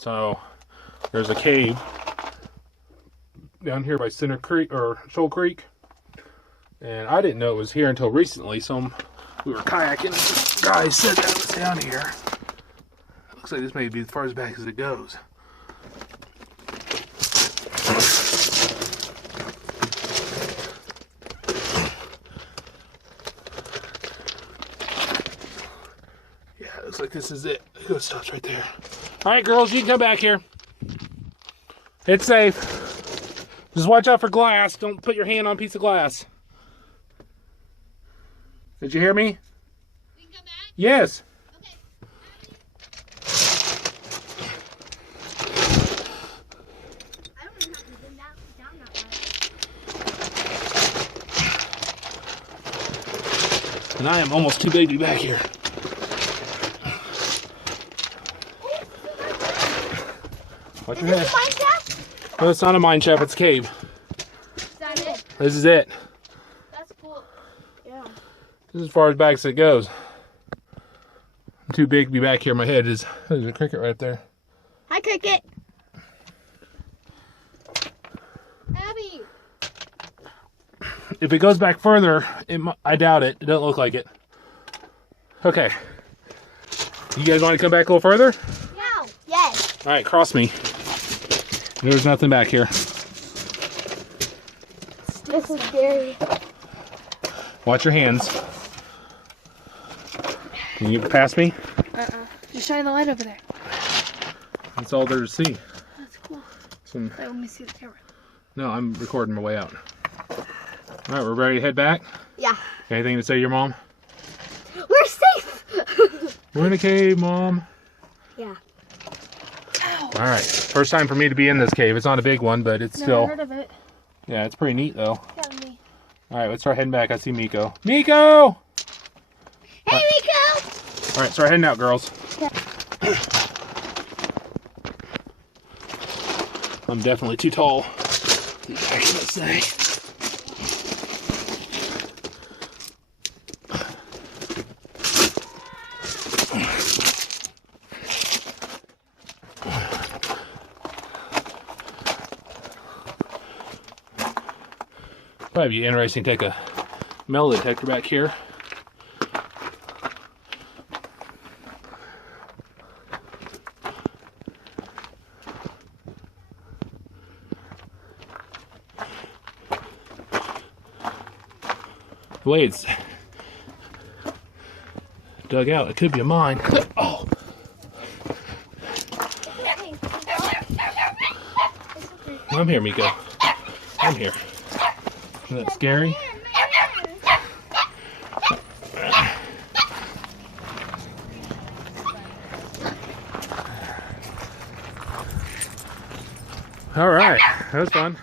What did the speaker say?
So there's a cave down here by Center Creek or Shoal Creek, and I didn't know it was here until recently. So we were kayaking, and this guy said that it was down here. It looks like this may be as far as back as it goes. Looks like this is it. It stops right there. All right, girls, you can come back here. It's safe. Just watch out for glass. Don't put your hand on a piece of glass. Did you hear me? We can come back? Yes. Okay. I don't even have to bend down that way. And I am almost too big to be back here. Watch your head. Is this a mine shaft? No, it's not a mine shaft, it's a cave. Is that it? This is it. That's cool. Yeah. This is as far as back as it goes. I'm too big to be back here. My head is. There's a cricket right there. Hi, Cricket. Abby. If it goes back further, I doubt it. It doesn't look like it. Okay. You guys want to come back a little further? No. Yes. All right, cross me. There's nothing back here. This is scary. Watch your hands. Can you pass me? Just shine the light over there. That's all there to see. That's cool. Some... Wait, let me see the camera. No, I'm recording my way out. All right, we're ready to head back? Yeah. Anything to say to your mom? We're safe. We're in a cave, Mom. Yeah. All right, first time for me to be in this cave. It's not a big one, but it's still... Never heard of it. Yeah, it's pretty neat, though. Yeah, me. All right, let's start heading back. I see Miko. Miko! Hey, Rico! All right, start heading out, girls. Yeah. I'm definitely too tall. These guys must say. Probably be interesting to take a metal detector back here. The way it's dug out, it could be a mine. Oh! I'm here, Miko. I'm here. Isn't that scary? All right, that was fun.